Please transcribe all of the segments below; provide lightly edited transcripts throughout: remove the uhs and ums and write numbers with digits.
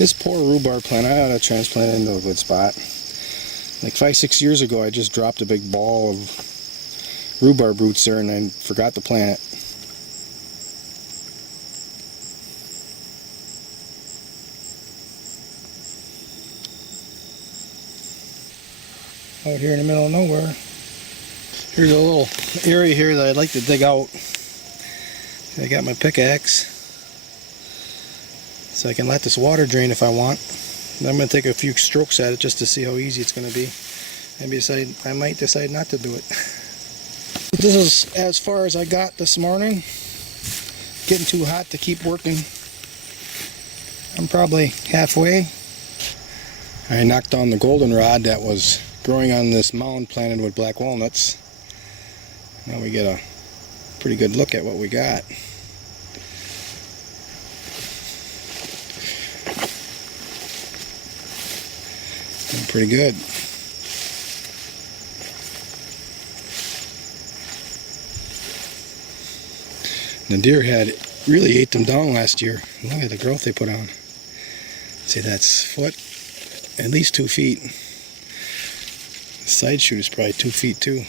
This poor rhubarb plant, I ought to transplant it into a good spot. Like 5-6 years ago, I just dropped a big ball of rhubarb roots there and I forgot to plant it. Out here in the middle of nowhere. Here's a little area here that I'd like to dig out. I got my pickaxe, so I can let this water drain if I want. And I'm going to take a few strokes at it just to see how easy it's going to be. I might decide not to do it. This is as far as I got this morning. Getting too hot to keep working. I'm probably halfway. I knocked down the goldenrod that was growing on this mound planted with black walnuts. Now we get a pretty good look at what we got. Pretty good. The deer really ate them down last year. Look at the growth they put on. See, that's at least 2 feet. The side shoot is probably 2 feet too.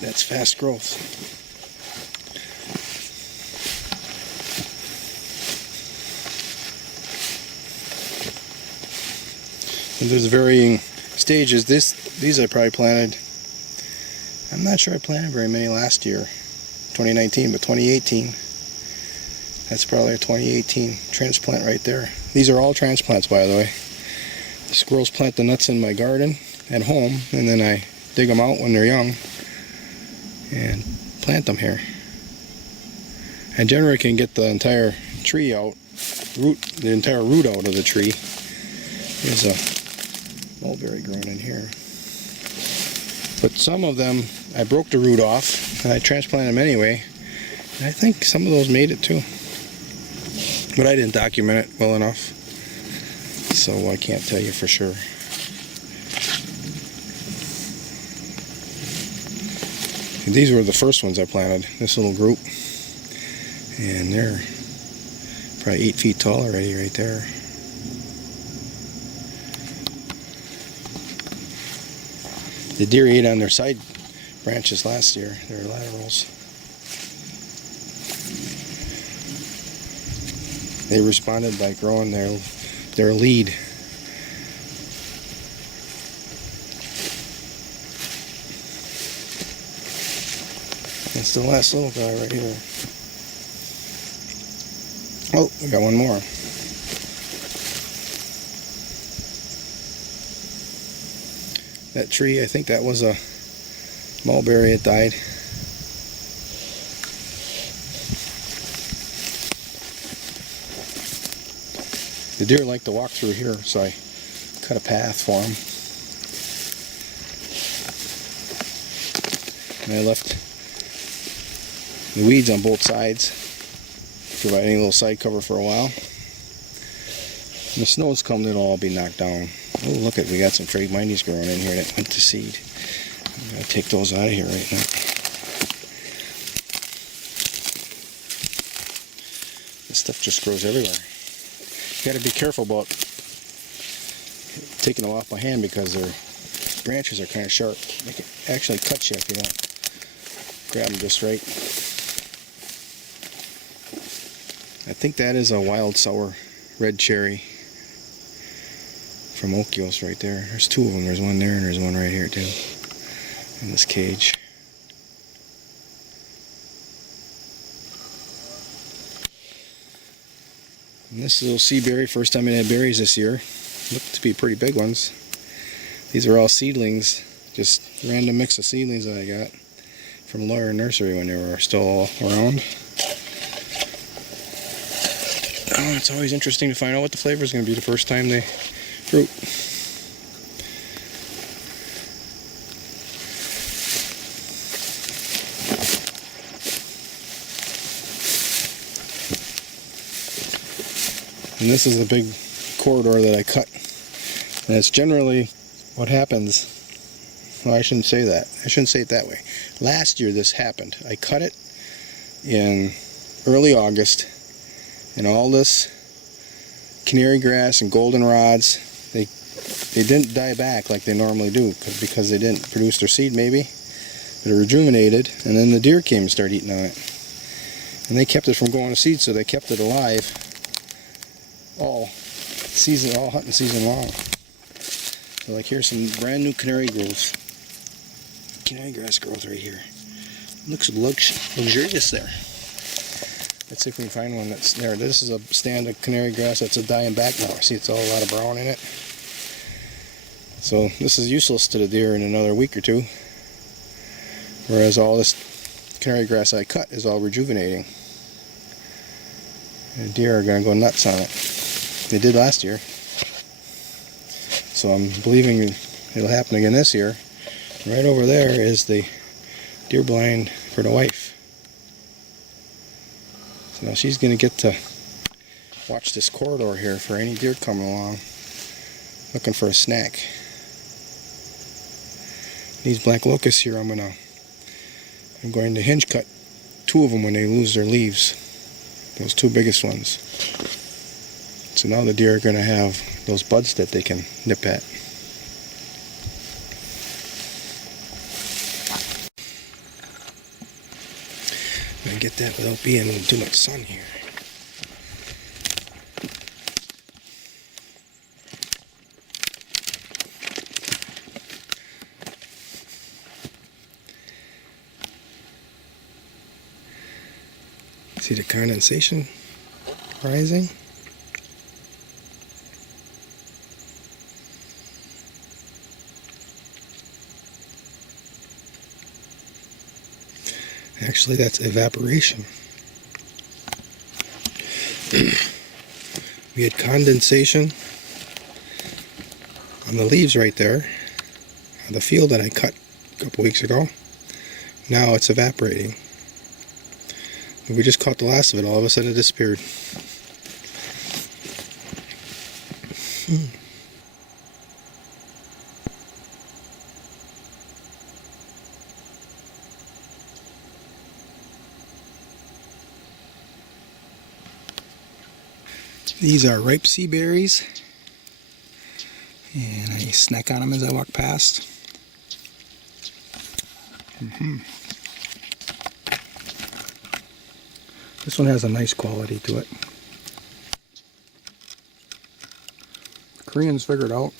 That's fast growth. And there's varying stages. These I probably planted. I'm not sure I planted very many last year, 2019, but 2018. That's probably a 2018 transplant right there. These are all transplants, by the way. The squirrels plant the nuts in my garden at home, and then I dig them out when they're young and plant them here. I generally can get the entire tree out, the entire root out of the tree. There's a mulberry growing in here. But some of them, I broke the root off, and I transplanted them anyway. And I think some of those made it too. But I didn't document it well enough, so I can't tell you for sure. And these were the first ones I planted, this little group. And they're probably 8 feet tall already right there. The deer ate on their side branches last year, their laterals. They responded by growing their lead. That's the last little guy right here. Oh, we got one more. That tree, I think that was a mulberry. It died. The deer like to walk through here, so I cut a path for them. And I left the weeds on both sides, providing a little side cover for a while. When the snows come, it'll all be knocked down. Oh, look we got some Phragmites growing in here that went to seed. I'm going to take those out of here right now. This stuff just grows everywhere. You got to be careful about taking them off my hand because their branches are kind of sharp. They can actually cut you if you don't grab them just right. I think that is a wild sour red cherry from Okios right there. There's two of them. There's one there and there's one right here too, in this cage. And this little sea berry, first time it had berries this year, looked to be pretty big ones. These are all seedlings, just random mix of seedlings that I got from Lawyer Nursery when they were still all around. Oh, it's always interesting to find out what the flavor is going to be the first time they fruit. And this is a big corridor that I cut. And it's generally what happens. Well, I shouldn't say that. I shouldn't say it that way. Last year this happened. I cut it in early August, and all this canary grass and goldenrods, they didn't die back like they normally do because they didn't produce their seed maybe, but it rejuvenated, and then the deer came and started eating on it. And they kept it from going to seed, so they kept it alive all hunting season long. So like here's some brand new canary grass growth right here. Looks luxurious there. Let's see if we can find one that's there. This is a stand of canary grass that's dying back now. See, it's all a lot of brown in it. So this is useless to the deer in another week or two. Whereas all this canary grass I cut is all rejuvenating. And the deer are going to go nuts on it. They did last year. So I'm believing it'll happen again this year. Right over there is the deer blind for the wife. So now she's going to get to watch this corridor here for any deer coming along looking for a snack. These black locusts here, I'm going to hinge cut 2 of them when they lose their leaves. Those 2 biggest ones. So now the deer are going to have those buds that they can nip at. And get that without being in too much sun here. See the condensation rising? Actually, that's evaporation. We had condensation on the leaves right there, on the field that I cut a couple weeks ago. Now it's evaporating. We just caught the last of it. All of a sudden it disappeared. These are ripe sea berries, and I snack on them as I walk past. This one has a nice quality to it. Koreans figured out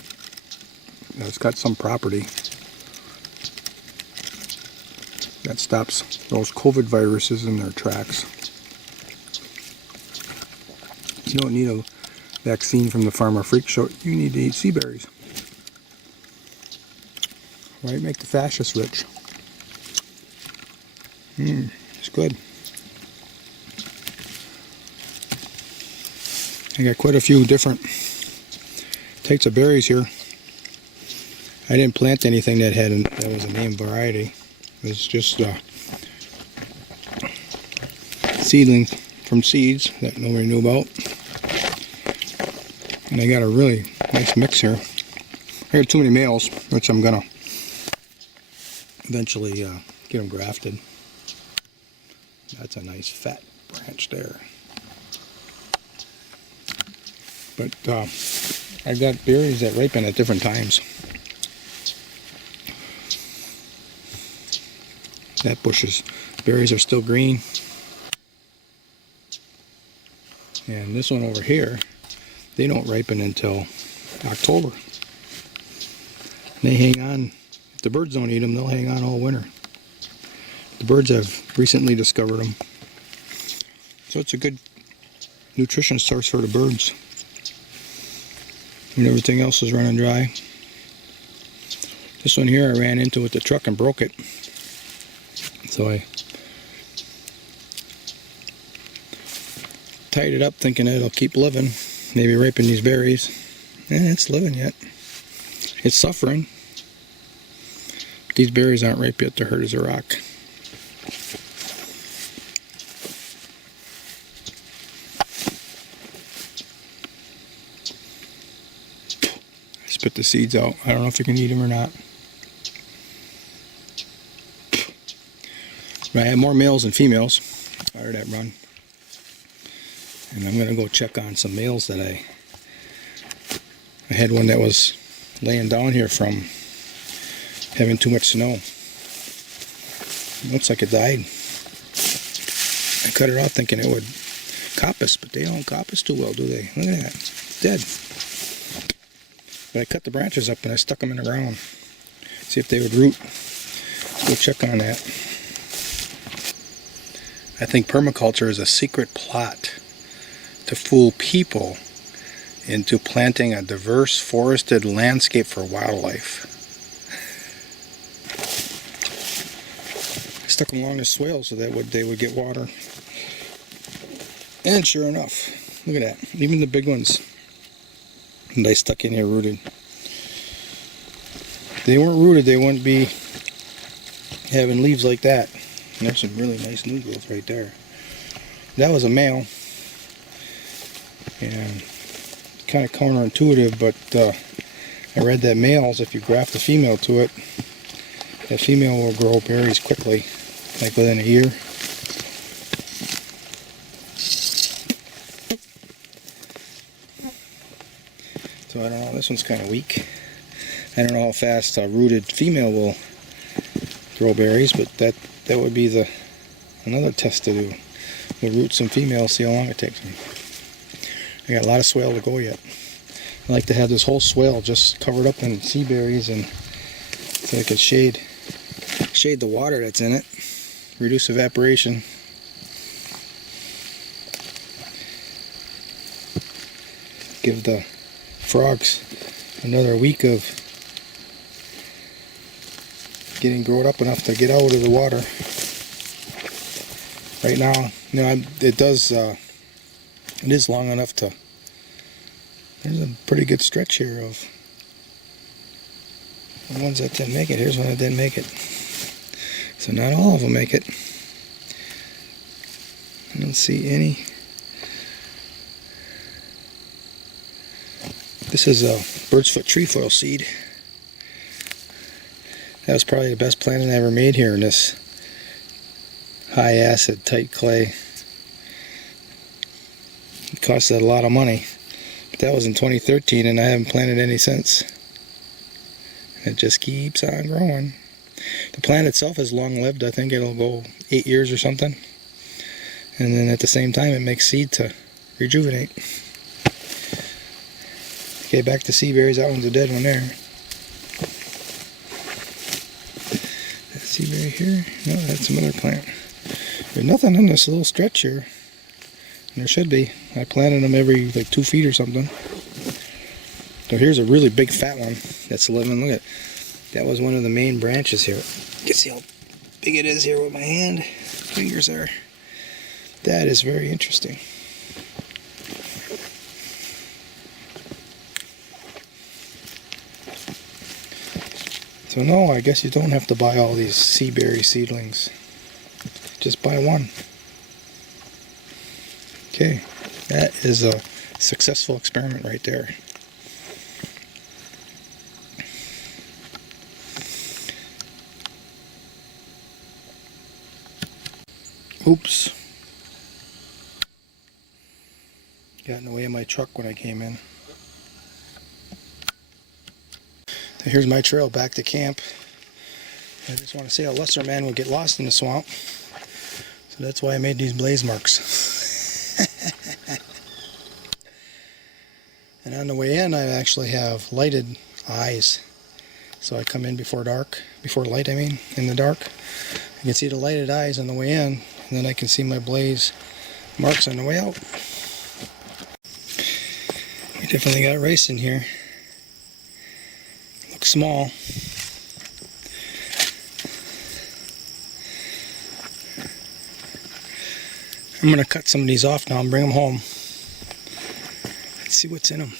that it's got some property that stops those COVID viruses in their tracks. You don't need a vaccine from the Farmer Freak Show. You need to eat sea berries. Right? Make the fascists rich. It's good. I got quite a few different types of berries here. I didn't plant anything that was a named variety. It was just seedling from seeds that nobody knew about. And I got a really nice mix here. I got too many males, which I'm gonna eventually get them grafted. That's a nice fat branch there. But I've got berries that ripen at different times. That bush's berries are still green. And this one over here, they don't ripen until October. They hang on. If the birds don't eat them, they'll hang on all winter. The birds have recently discovered them. So it's a good nutrition source for the birds. When everything else is running dry. This one here I ran into with the truck and broke it. So I tied it up thinking it'll keep living. Maybe ripen these berries. It's living yet. It's suffering. These berries aren't ripe yet. They're hard as a rock. Spit the seeds out. I don't know if you can eat them or not. But I have more males than females out of that run. And I'm going to go check on some males that I I had one that was laying down here from having too much snow. It looks like it died. I cut it off thinking it would coppice, but they don't coppice too well, do they? Look at that. It's dead. But I cut the branches up and I stuck them in the ground. See if they would root. Let's go check on that. I think permaculture is a secret plot to fool people into planting a diverse forested landscape for wildlife. I stuck them along the swale so that they would get water. And sure enough, look at that. Even the big ones that I stuck in here rooted. If they weren't rooted, they wouldn't be having leaves like that. And there's some really nice new growth right there. That was a male. And kind of counterintuitive, but I read that males, if you graft a female to it, that female will grow berries quickly, like within a year. So I don't know, this one's kind of weak. I don't know how fast a rooted female will grow berries, but that would be another test to do. We'll root some females, see how long it takes them. I got a lot of swale to go yet. I like to have this whole swale just covered up in sea berries, and so I could shade the water that's in it, reduce evaporation. Give the frogs another week of getting grown up enough to get out of the water. Right now, you know, it is long enough to. There's a pretty good stretch here of the ones that didn't make it. Here's one that didn't make it. So not all of them make it. I don't see any. This is a bird's foot trefoil seed. That was probably the best planting I ever made here in this high acid, tight clay. It costed a lot of money. But that was in 2013 and I haven't planted any since. It just keeps on growing. The plant itself is long lived. I think it'll go 8 years or something. And then at the same time it makes seed to rejuvenate. Okay, back to sea berries. That one's a dead one there. That sea berry here? No, that's some other plant. There's nothing in this little stretch here. And there should be. I planted them every like 2 feet or something. So here's a really big fat one that's living. Look at that, was one of the main branches here. You can see how big it is here with my fingers there. That is very interesting. So no, I guess you don't have to buy all these sea berry seedlings. Just buy one. Okay, that is a successful experiment right there. Oops. Got in the way of my truck when I came in. So here's my trail back to camp. I just want to say a lesser man would get lost in the swamp. So that's why I made these blaze marks. And on the way in I actually have lighted eyes. So I come in before light I mean, in the dark. I can see the lighted eyes on the way in, and then I can see my blaze marks on the way out. We definitely got rice in here. Looks small. I'm going to cut some of these off now and bring them home. Let's see what's in them.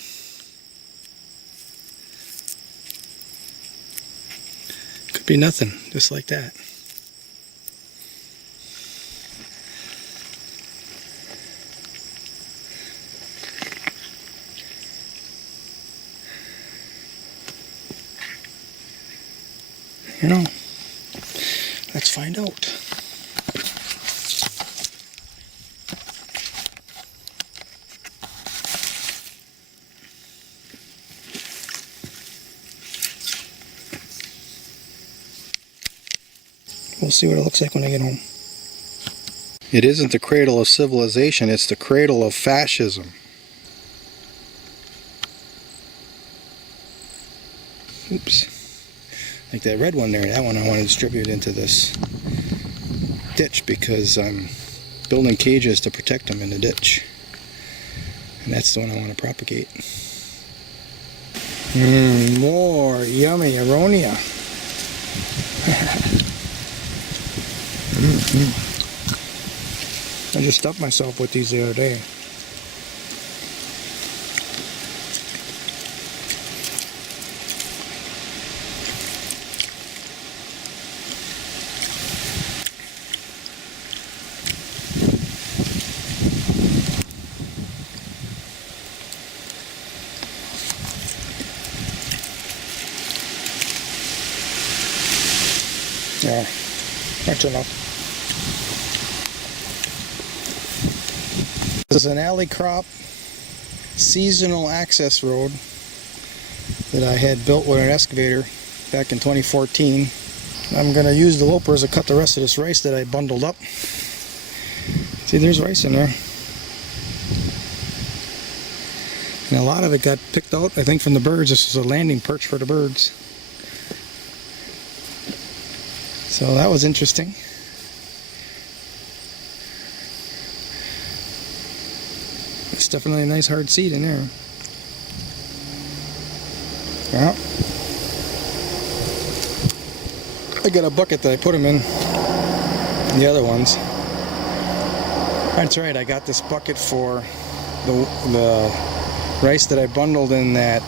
Could be nothing, just like that. You know, let's find out. We'll see what it looks like when I get home. It isn't the cradle of civilization, it's the cradle of fascism. Oops. Like that red one there, that one I want to distribute into this ditch because I'm building cages to protect them in the ditch. And that's the one I want to propagate. More yummy aronia. I just stuffed myself with these the other day. Yeah, that's enough. This is an alley crop seasonal access road that I had built with an excavator back in 2014. I'm going to use the lopers to cut the rest of this rice that I bundled up. See, there's rice in there. And a lot of it got picked out, I think, from the birds. This is a landing perch for the birds. So that was interesting. It's definitely a nice hard seed in there. Well, I got a bucket that I put them in, the other ones. That's right, I got this bucket for the rice that I bundled in that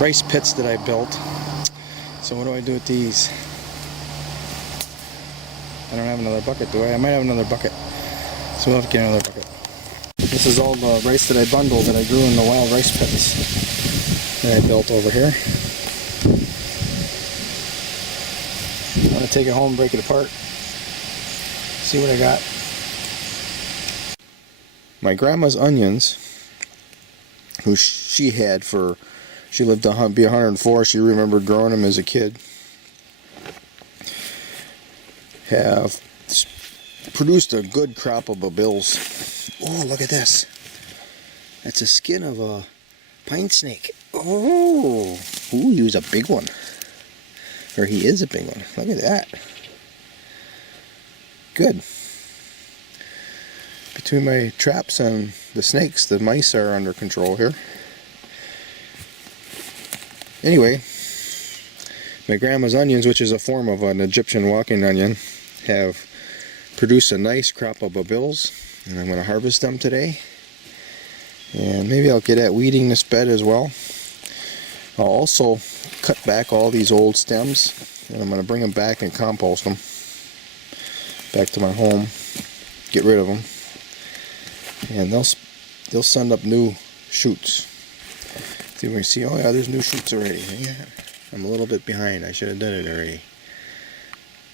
rice pits that I built. So what do I do with these? I don't have another bucket, do I? I might have another bucket. So we'll have to get another bucket. This is all the rice that I bundled that I grew in the wild rice pits that I built over here. I'm going to take it home, break it apart, see what I got. My grandma's onions, who she lived to be 104, she remembered growing them as a kid, have produced a good crop of babills. Oh, look at this. That's the skin of a pine snake. Oh, ooh, he was a big one. Or he is a big one. Look at that. Good. Between my traps and the snakes, the mice are under control here. Anyway, my grandma's onions, which is a form of an Egyptian walking onion, have produced a nice crop of babills, and I'm going to harvest them today. And maybe I'll get at weeding this bed as well. I'll also cut back all these old stems, and I'm going to bring them back and compost them back to my home, get rid of them, and they'll send up new shoots. See, we can see, oh yeah, there's new shoots already. Yeah, I'm a little bit behind. I should have done it already.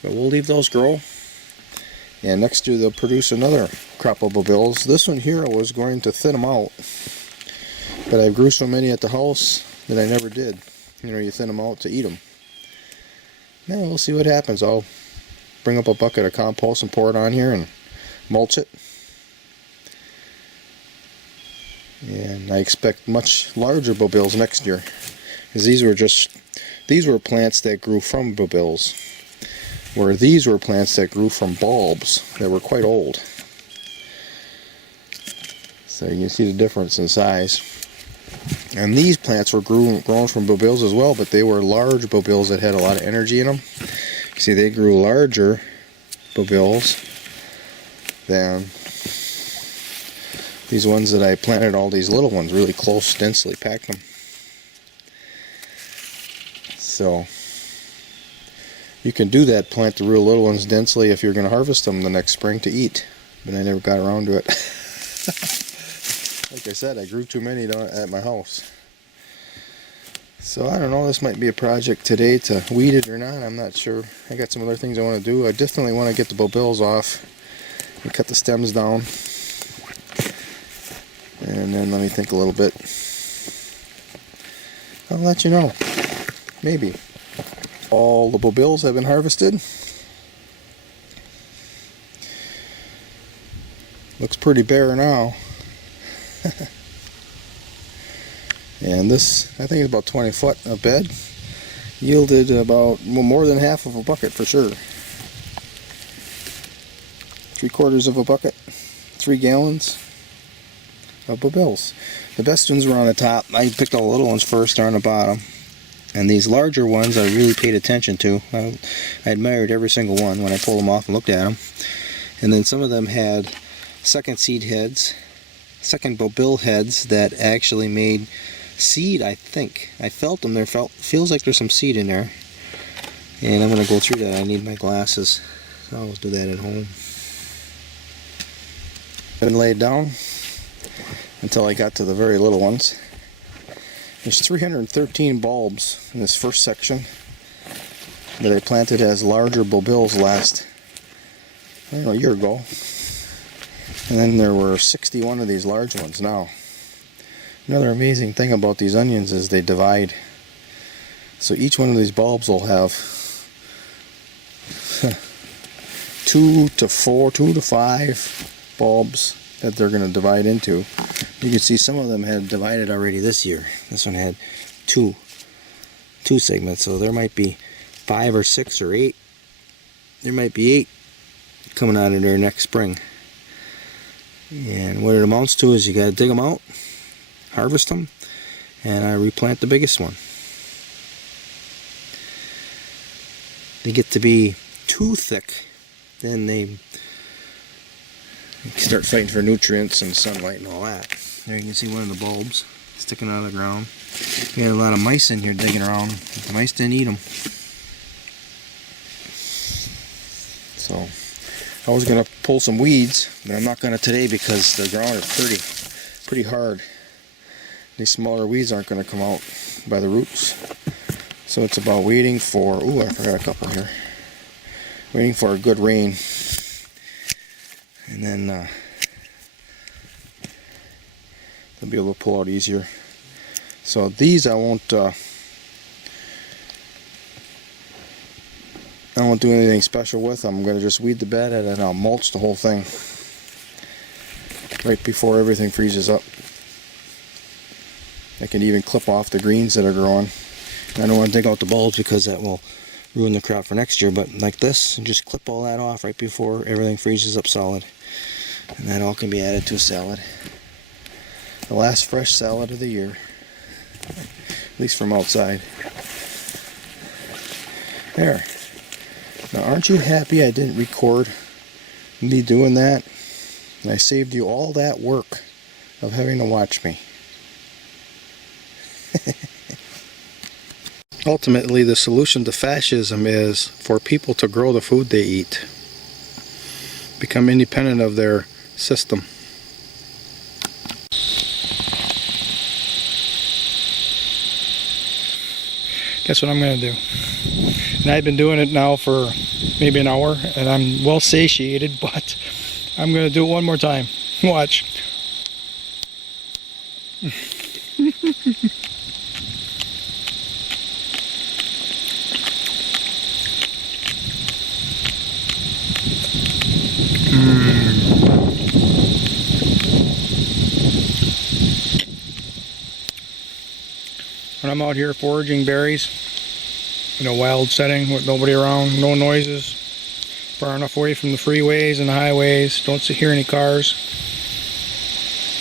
But we'll leave those grow. And next year they'll produce another crop of babills. This one here I was going to thin them out, but I grew so many at the house that I never did. You know, you thin them out to eat them. Now we'll see what happens. I'll bring up a bucket of compost and pour it on here and mulch it. And I expect much larger babills next year, because these were plants that grew from babills, where these were plants that grew from bulbs that were quite old. So you can see the difference in size. And these plants were grown from babills as well, but they were large babills that had a lot of energy in them. You see, they grew larger babills than these ones that I planted, all these little ones, really close, densely packed them. So you can do that, plant the real little ones densely if you're going to harvest them the next spring to eat. But I never got around to it. Like I said, I grew too many at my house. So I don't know, this might be a project today to weed it or not, I'm not sure. I got some other things I want to do. I definitely want to get the babills off and cut the stems down. And then let me think a little bit. I'll let you know. Maybe. All the babills have been harvested. Looks pretty bare now. And this, I think it's about 20 foot a bed. Yielded about, well, more than half of a bucket for sure. 3/4 of a bucket, 3 gallons of babills. The best ones were on the top. I picked all the little ones first, they're on the bottom. And these larger ones I really paid attention to. I admired every single one when I pulled them off and looked at them. And then some of them had second seed heads, second babil heads that actually made seed, I think. I felt them. Feels like there's some seed in there. And I'm going to go through that. I need my glasses. So I'll do that at home. Been laid down until I got to the very little ones. There's 313 bulbs in this first section that I planted as larger babils last, I don't know, a year ago. And then there were 61 of these large ones now. Another amazing thing about these onions is they divide. So each one of these bulbs will have 2 to 5 bulbs that they're going to divide into. You can see some of them had divided already this year. This one had two segments, so there might be 5 or 6 or 8. There might be 8 coming out of there next spring. And what it amounts to is you got to dig them out, harvest them, and I replant the biggest one. They get to be too thick, then they start fighting for nutrients and sunlight and all that. There you can see one of the bulbs sticking out of the ground. We had a lot of mice in here digging around, but the mice didn't eat them. So I was going to pull some weeds, but I'm not going to today because the ground is pretty hard. These smaller weeds aren't going to come out by the roots. So it's about waiting for, ooh, I forgot a couple here. Waiting for a good rain. And then they'll be able to pull out easier. So these I won't do anything special with. I'm going to just weed the bed and then I'll mulch the whole thing right before everything freezes up. I can even clip off the greens that are growing. I don't want to dig out the bulbs because that will ruin the crop for next year, but like this, and just clip all that off right before everything freezes up solid. And that all can be added to a salad. The last fresh salad of the year. At least from outside. There. Now aren't you happy I didn't record me doing that? And I saved you all that work of having to watch me. Ultimately, the solution to fascism is for people to grow the food they eat. Become independent of their system. Guess what I'm going to do? And I've been doing it now for maybe an hour, and I'm well satiated, but I'm going to do it one more time. Watch. When I'm out here foraging berries in a wild setting with nobody around, no noises, far enough away from the freeways and the highways, don't hear any cars,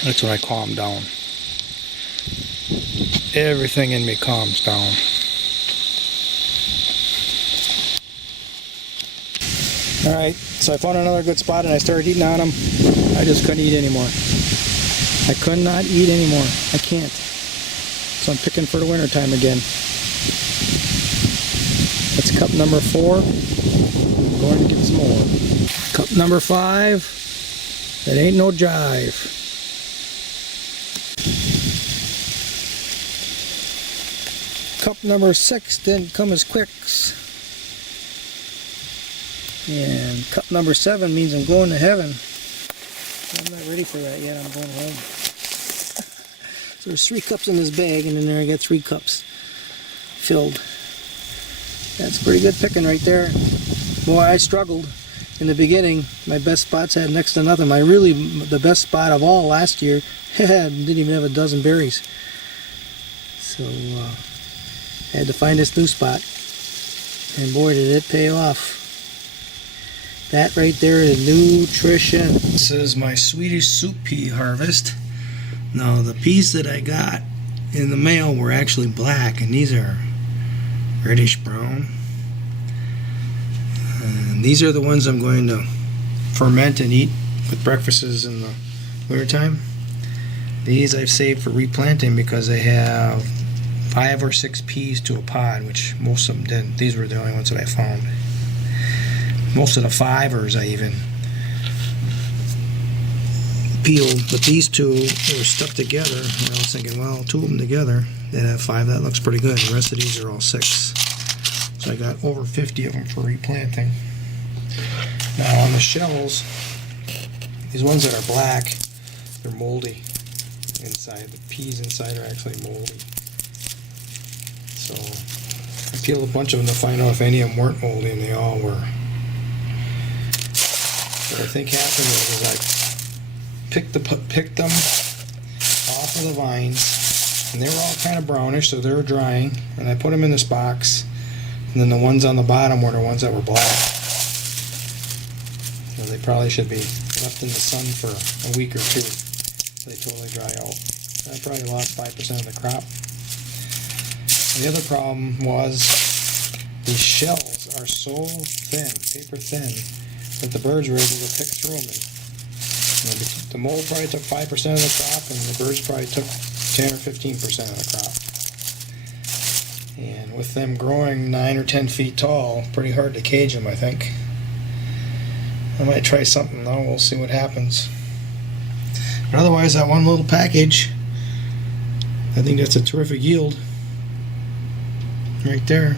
that's when I calm down. Everything in me calms down. Alright, so I found another good spot and I started eating on them. I just couldn't eat anymore. I could not eat anymore. I can't. So I'm picking for the winter time again. That's cup number 4. I'm going to get some more. Cup number 5. That ain't no jive. Cup number 6 didn't come as quicks. And cup number 7 means I'm going to heaven. I'm not ready for that yet. I'm going home. So there's 3 cups in this bag, and in there I got 3 cups filled. That's pretty good picking right there. Boy, I struggled. in the beginning, my best spots had next to nothing. The best spot of all last year didn't even have a dozen berries. So I had to find this new spot, and boy did it pay off. That right there is nutrition. This is my Swedish soup pea harvest. Now the peas that I got in the mail were actually black, and these are reddish brown. And these are the ones I'm going to ferment and eat with breakfasts in the wintertime. These I've saved for replanting because they have 5 or 6 peas to a pod, which most of them didn't. These were the only ones that I found. Most of the 5ers I even peeled, but these two were stuck together, and I was thinking, well, 2 of them together, they'd have 5. That looks pretty good. The rest of these are all 6. So I got over 50 of them for replanting. Now on the shells, these ones that are black, they're moldy inside. The peas inside are actually moldy. So I peeled a bunch of them to find out if any of them weren't moldy, and they all were. What I think happened was I picked them off of the vines, and they were all kind of brownish, so they were drying, and I put them in this box, and then the ones on the bottom were the ones that were black. So they probably should be left in the sun for a week or 2 so they totally dry out. I probably lost 5% of the crop. And the other problem was these shells are so thin, paper thin, that the birds were able to pick through them. And, the mold probably took 5% of the crop, and the birds probably took 10 or 15% of the crop. And with them growing 9 or 10 feet tall, pretty hard to cage them, I think. I might try something though, we'll see what happens. But otherwise, that one little package, I think that's a terrific yield. Right there.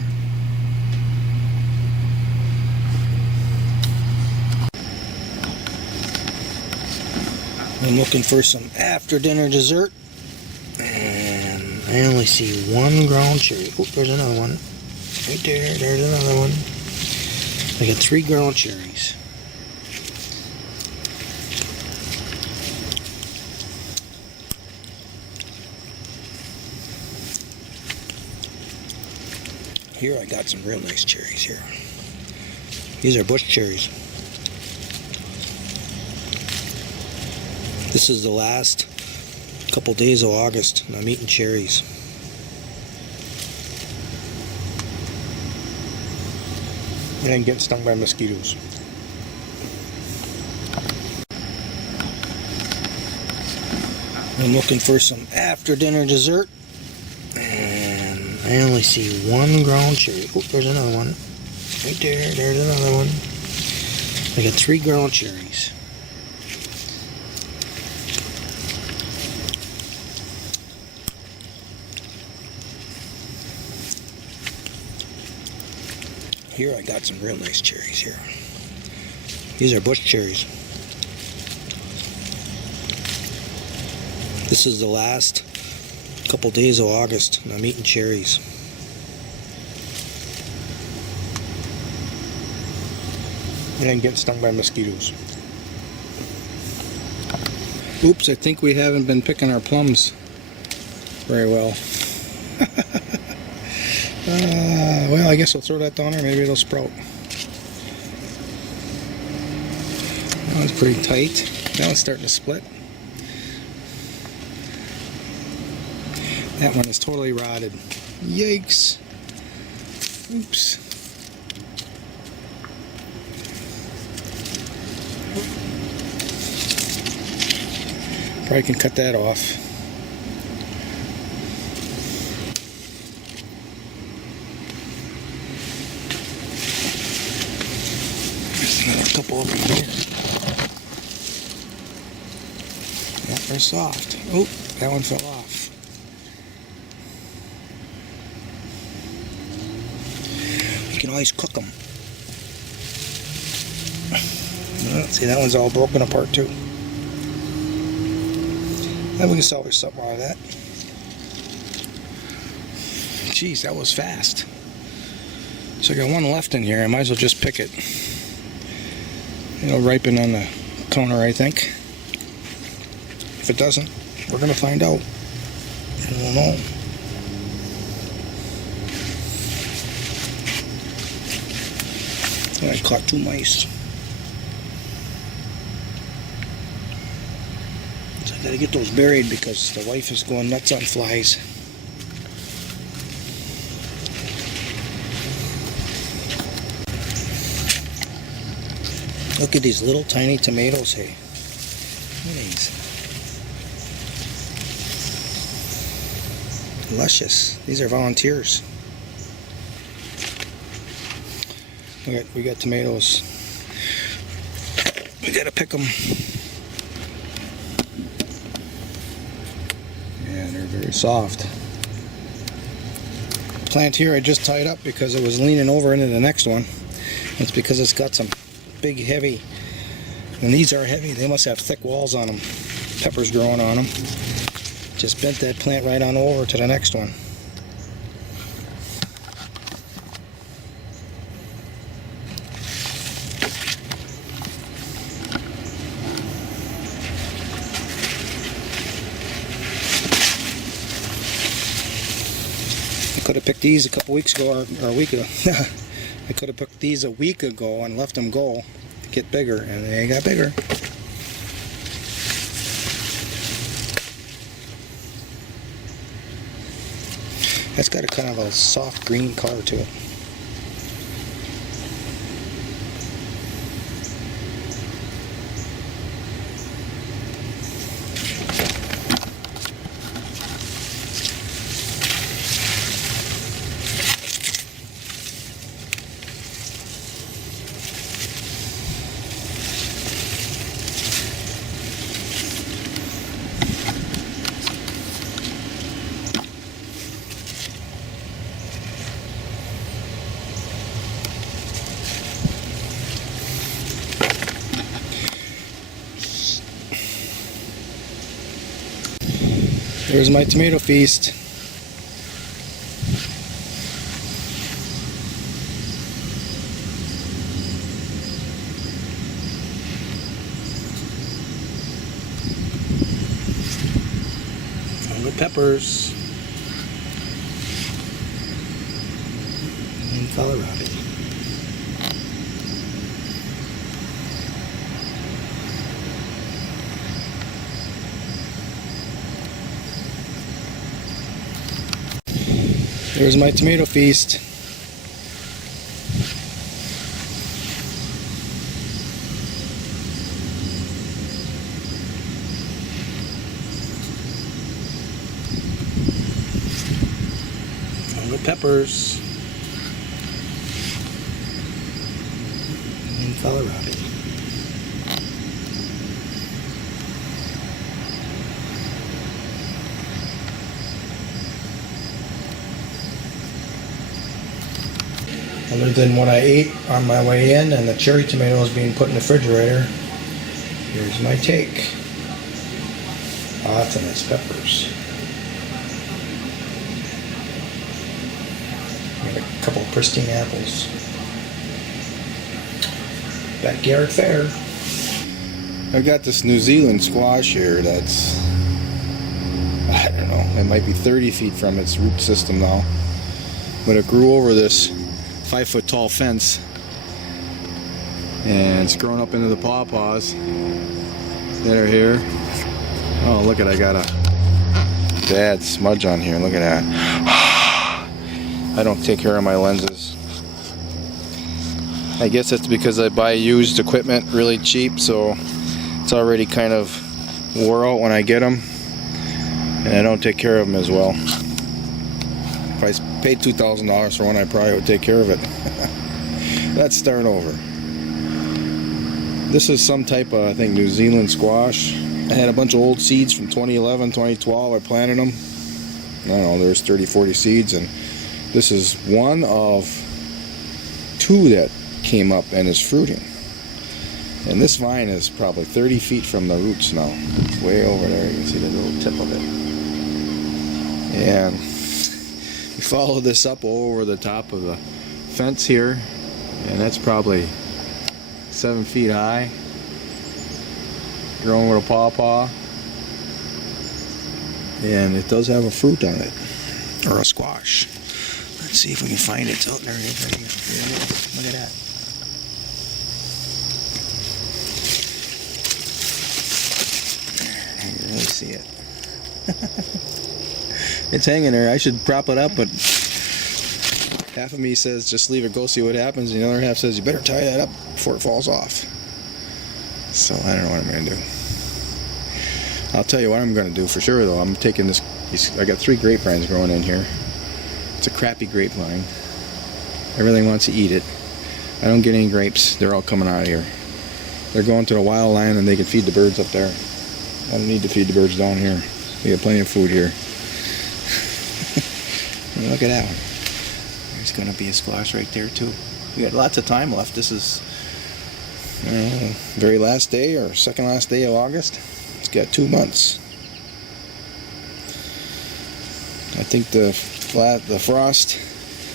I'm looking for some after dinner dessert, and I only see 1 ground cherry. Oh, there's another one. Right there, there's another one. I got 3 ground cherries. Here I got some real nice cherries here. These are bush cherries. This is the last couple days of August, and I'm eating cherries. And getting stung by mosquitoes. I'm looking for some after dinner dessert, and I only see 1 ground cherry. Oh, there's another one. Right there, there's another one. I got 3 ground cherries. Here I got some real nice cherries here. These are bush cherries. This is the last couple days of August, and I'm eating cherries. And getting stung by mosquitoes. Oops, I think we haven't been picking our plums very well. Well, I guess I'll throw that down there, maybe it'll sprout. That one's pretty tight. Now it's starting to split. That one is totally rotted. Yikes. Oops. Probably can cut that off. Couple over here. Yeah, they're soft. Oh, that one fell off. You can always cook them. See, that one's all broken apart too. Then we can salvage something out of that. Jeez, that was fast. So I got 1 left in here. I might as well just pick it. It'll ripen on the counter, I think. If it doesn't, we're gonna find out. I don't know. I caught 2 mice. So I gotta get those buried because the wife is going nuts on flies. Look at these little tiny tomatoes, hey. Look at these. Luscious. These are volunteers. We got tomatoes. We gotta pick them. Yeah, they're very soft. Plant here I just tied up because it was leaning over into the next one. It's because it's got some big, heavy, and these are heavy. They must have thick walls on them. Peppers growing on them. Just bent that plant right on over to the next one. I could have picked these a couple weeks ago, or a week ago. I could have picked these a week ago and left them go to get bigger, and they got bigger. That's got a kind of a soft green color to it. There's my tomato feast. Found the peppers and kohlrabi. There's my tomato feast. Found the peppers and kohlrabi. Other than what I ate on my way in and the cherry tomatoes being put in the refrigerator, here's my take. Lots of nice peppers. Got a couple of pristine apples. Backyard fare. I've got this New Zealand squash here that's, I don't know, it might be 30 feet from its root system now. But it grew over this 5-foot tall fence, and it's grown up into the pawpaws that are here. Oh, look at, I got a bad smudge on here. Look at that. I don't take care of my lenses. I guess that's because I buy used equipment really cheap, so it's already kind of wore out when I get them, and I don't take care of them as well. If I paid $2,000 for one, I probably would take care of it. Let's start over. This is some type of, I think, New Zealand squash. I had a bunch of old seeds from 2011, 2012. I planted them. I don't know, there's 30, 40 seeds, and this is one of 2 that came up and is fruiting. And this vine is probably 30 feet from the roots now. It's way over there. You can see the little tip of it. And we follow this up over the top of the fence here, and that's probably 7 feet high. Growing with a pawpaw. And it does have a fruit on it. Or a squash. Let's see if we can find it. Oh, there it is right here. There it is. Look at that. There, you can really see it. It's hanging there. I should prop it up, but half of me says just leave it, go see what happens. And the other half says you better tie that up before it falls off. So I don't know what I'm going to do. I'll tell you what I'm going to do for sure, though. I'm taking this. I got 3 grapevines growing in here. It's a crappy grapevine. Everything wants to eat it. I don't get any grapes. They're all coming out of here. They're going to the wild land, and they can feed the birds up there. I don't need to feed the birds down here. We got plenty of food here. Look at that one. There's going to be a squash right there too. We got lots of time left. This is very last day or second last day of August. It's got 2 months. I think the frost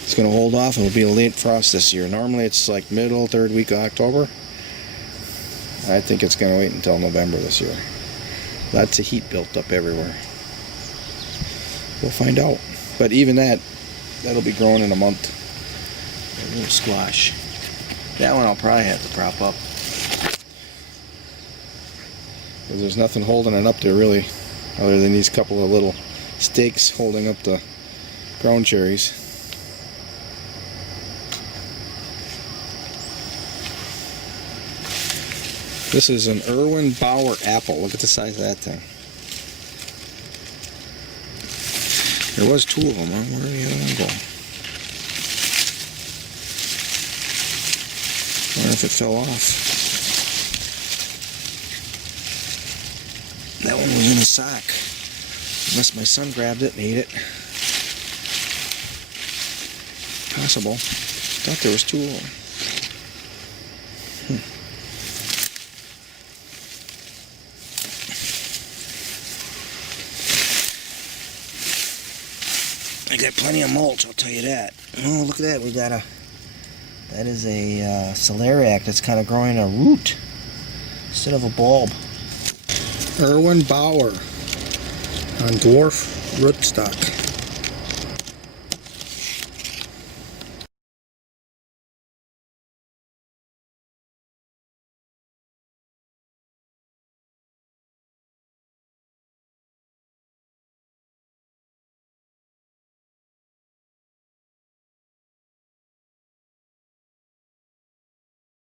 is going to hold off. It'll be a late frost this year. Normally it's like middle, 3rd week of October. I think it's going to wait until November this year. Lots of heat built up everywhere. We'll find out. But even that'll be growing in a month. A little squash. That one I'll probably have to prop up. Because there's nothing holding it up there really, other than these couple of little stakes holding up the ground cherries. This is an Irwin Bauer apple. Look at the size of that thing. There was 2 of them. Huh? Where did the other one go? I wonder if it fell off. That one was in a sack. Unless my son grabbed it and ate it. Possible. Thought there was 2 of them. I got plenty of mulch, I'll tell you that. Oh, look at that. We got that is a celeriac that's kind of growing a root instead of a bulb. Irwin Bauer on dwarf rootstock.